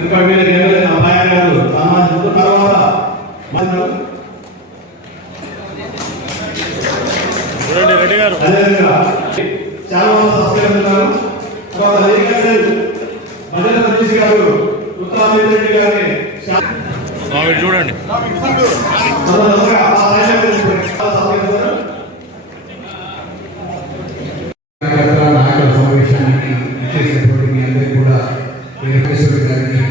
ఇక్కడ మీరు కేవలం అపాయం కాదు. సామాజిక తర్వాత మనం రెడ్డి రెడ్డి గారు. అదేవిధంగా చాలా మంది సబ్స్క్రైబ్ ఉన్నారు. తర్వాత లీగల్ భజన సతీష్ గారు ఉత్తరామిత్ రెడ్డి గారిని శా- ఆ, ఇటు చూడండి తొందరగా ఆ సైన్యం గురించి చాలా సబ్స్క్రైబ్ ఉన్నారు. కార్యకర్తల నాయకుల సమావేశానికి ఇచ్చేసినటువంటి మీ అందరికీ కూడా వెంకటేశ్వర గారికి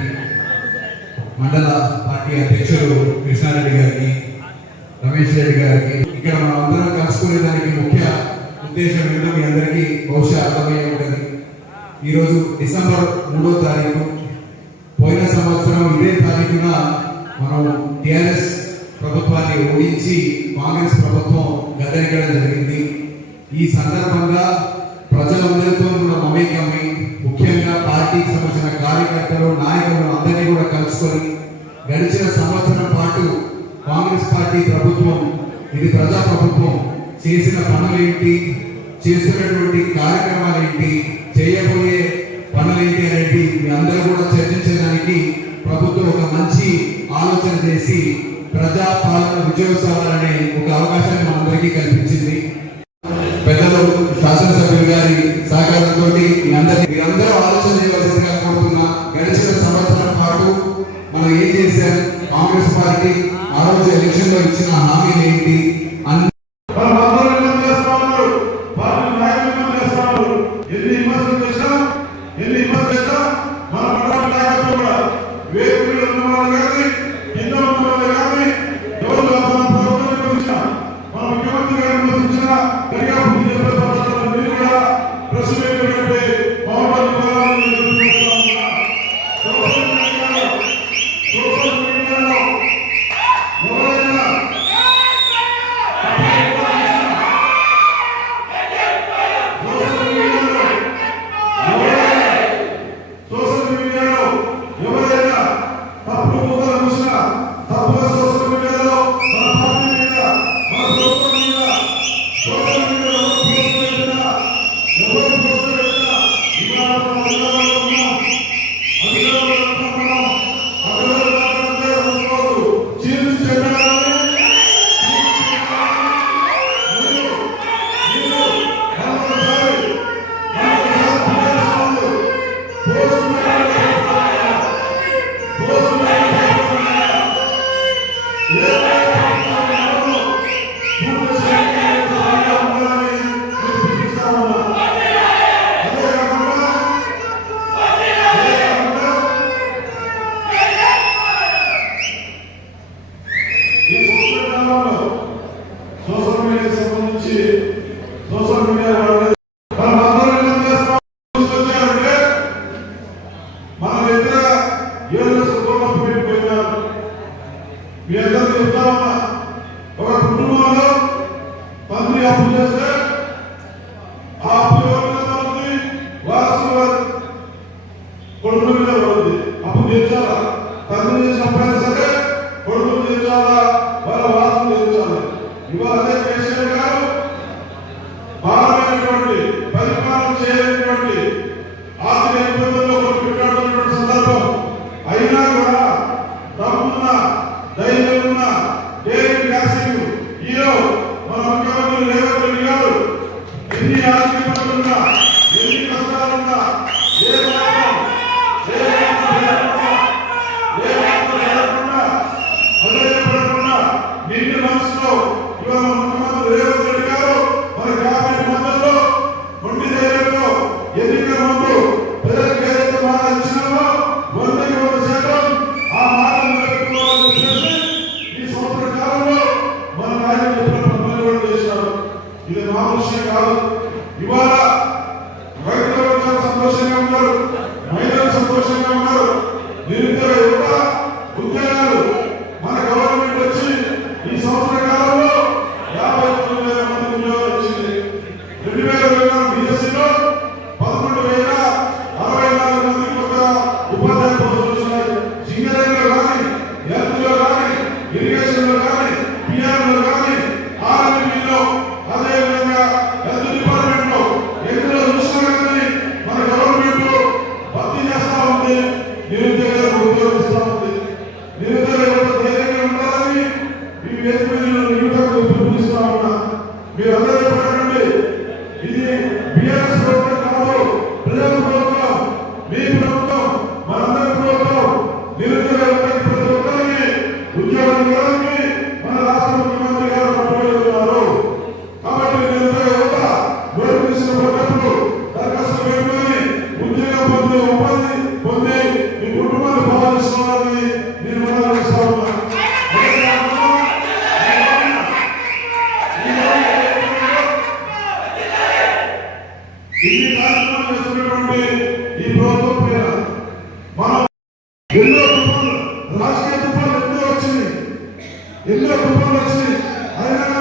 మండల పార్టీ అధ్యక్షులు కృష్ణారెడ్డి గారికి రమేష్ రెడ్డి గారికి ఇక్కడ మనం అందరం కలుసుకునే దానికి ముఖ్య ఉద్దేశం ఏంటో మీ అందరికీ బహుశా అర్థమయ్యే ఉంటుంది. ఈరోజు డిసెంబర్ మూడో తారీఖు పోయిన సంవత్సరం ఇదే తారీఖున మనం టిఆర్ఎస్ ప్రభుత్వాన్ని ఓడించి కాంగ్రెస్ ప్రభుత్వం గద్దెనెక్కడం జరిగింది. ఈ సందర్భంగా ప్రజలందరితో కూడా మమేకమై ముఖ్యంగా పార్టీకి సంబంధించిన కార్యకర్తలు నాయకులు అందరినీ కూడా కలుసుకొని గడిచిన సంవత్సరం పాటు కాంగ్రెస్ పార్టీ ప్రభుత్వం ఇది ప్రజా ప్రభుత్వం చేసిన పనులేంటి? చేస్తున్నటువంటి కార్యక్రమాలు ఏంటి చేయబోయే పనులేంటి అనేది మీ అందరూ కూడా చర్చించడానికి ప్రభుత్వం ఒక మంచి ఆలోచన చేసి ప్రజా పాలన విజయోత్సవాలనే ఒక అవకాశాన్ని మనందరికీ కల్పించింది. పెద్దలు శాసనసభ్యులు గారి సహకారంతో మీ అందరి మీరందరూ ఆలోచన చేయవలసిందిగా కోరుతున్నా. గడిచిన సంవత్సరం పాటు మనం ఏం చేశాం? కాంగ్రెస్ పార్టీ ఆ రోజు ఎలక్షన్లో ఇచ్చిన హామీ మీ అందరికీ చెప్తా ఉన్నా ఒక కుటుంబంలో తండ్రి అప్పు చేస్తే కార్యక్రమం చేస్తున్నటువంటి ఈ ప్రభుత్వం పైన మనం ఎన్నో తుఫాన్లు ఎన్నో వచ్చినాయి. ఎన్నో తుఫాన్లు వచ్చినాయి. అయినా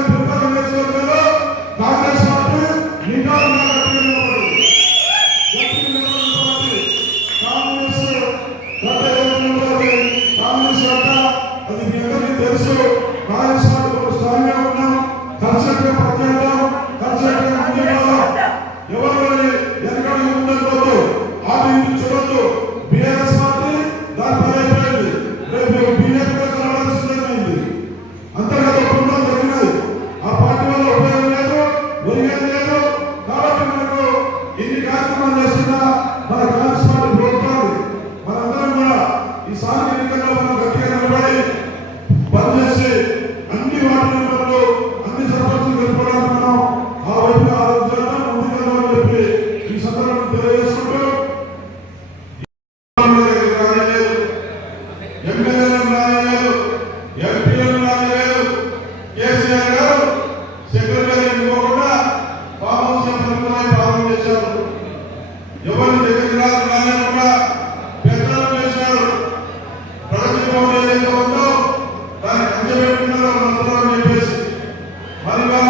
Valeu, valeu.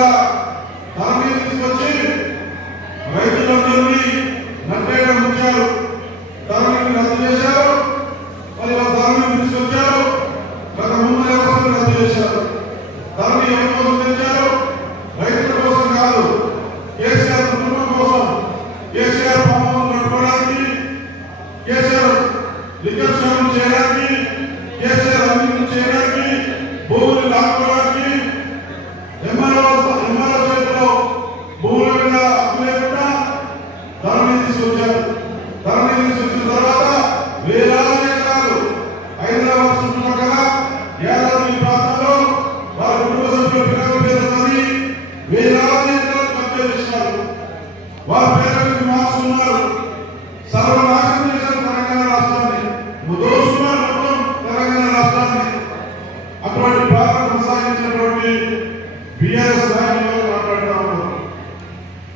బిఆర్ఎస్ ర్యాంకులో మాట్లాడుతూ ఉన్నారు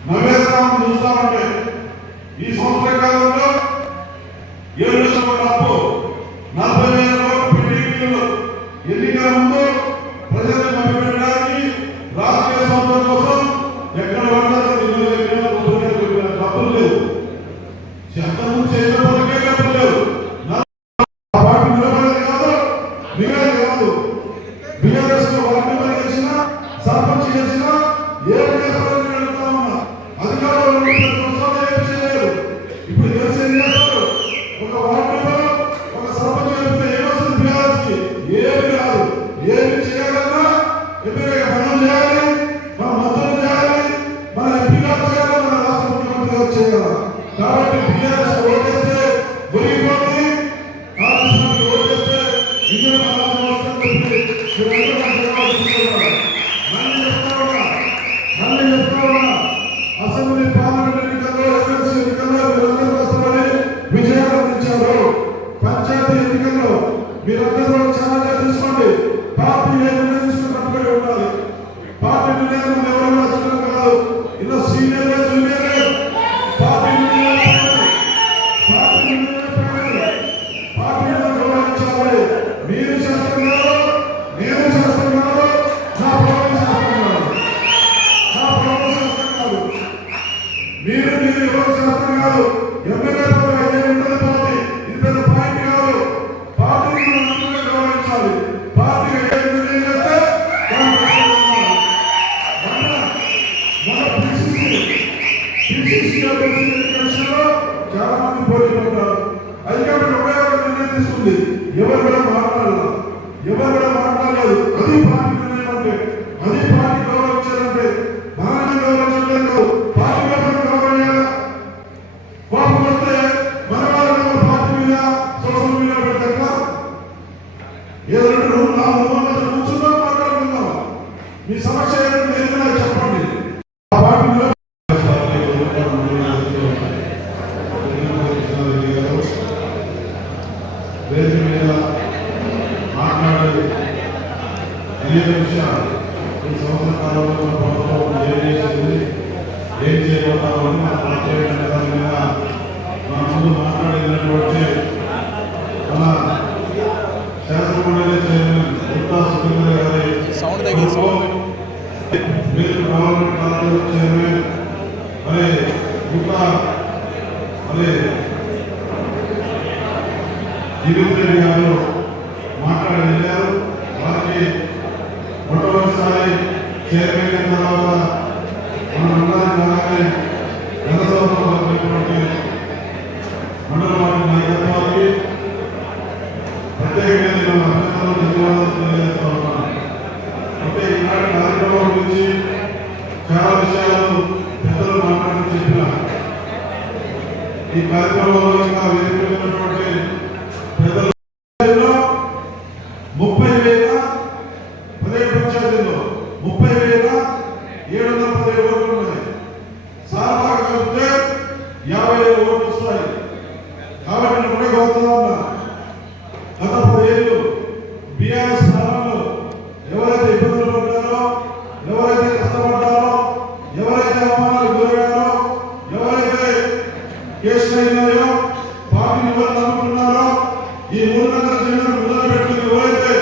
నవ్వేస్తాము చూస్తా ఈ సంవత్సర కాలంలో ఏడు లక్షల కోట్ల అప్పు నలభై వేల కోట్ల పిడిపిలు ఎన్నికల ముందు ప్రజలను మభ్యపెట్టడానికి రాజకీయ సంస్థల కోసం ఎక్కడ పడ్డారో డబ్బులు లేవు. చట్టం చేసిన పథకం డబ్బులు లేవు. పార్టీ నిలబడేది కాదు. చేసినా ఏ చేసినా వెళ్తా ఉన్నా అధికారంలో చేయలేరు. ఇప్పుడు వ్యవసాయం చేస్తారు? ఒక వార్డులో ఒక సర్పంచ్ చెప్తే ఏమొస్తుంది పిల్లలకి ఏమి రాదు. ఏమి చేయగలరా? ఎందుకంటే మనం చేయాలి? మన మంత్రులు చేయాలి? మన ఎంపీ గారు చేయాలి? మన రాష్ట్ర ముఖ్యమంత్రి గారు చేయాలి? కాబట్టి పిల్లలు ఓటేస్తే మురిగిపోతుంది కాంగ్రెస్ ఓటేస్తే ఇంజనీర్ ఇంకా మరి జీవిత రెడ్డి గారు మాట్లాడి వెళ్ళారు. తర్వాత మన మండలానికి రాగానే గతసభలో పాల్గొనేటువంటి మండల గురించి చాలా విషయాలు చెప్పిన ఈ కార్యక్రమంలో ఇంకా వేదికలు ఉన్నటువంటి ఏదైనారో పార్టీని ఈ మూడు నెలల జీవితం ముందు పెట్టుకుని ఎవరైతే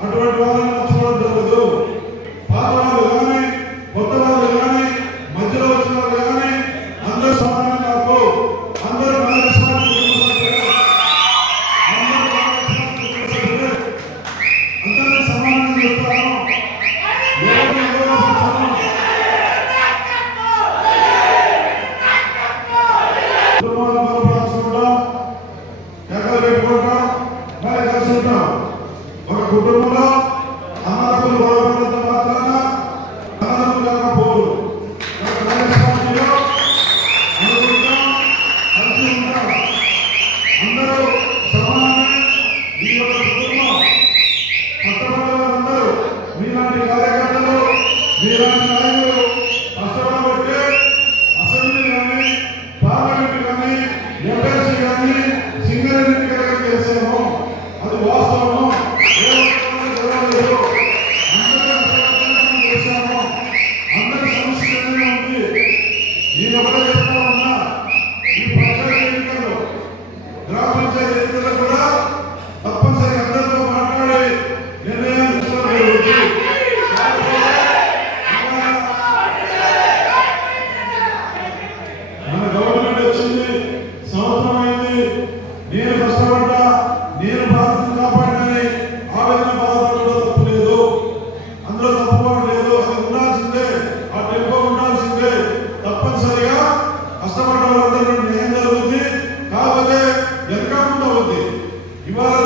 అటువంటి వాళ్ళని నచ్చడం జరగదు. పాత వాళ్ళు కానీ కొత్త వాళ్ళు కానీ మధ్యలో వచ్చిన వాళ్ళు కానీ అందరూ సమానం కాదు అందరూ అందరూ సమానం Okay. 今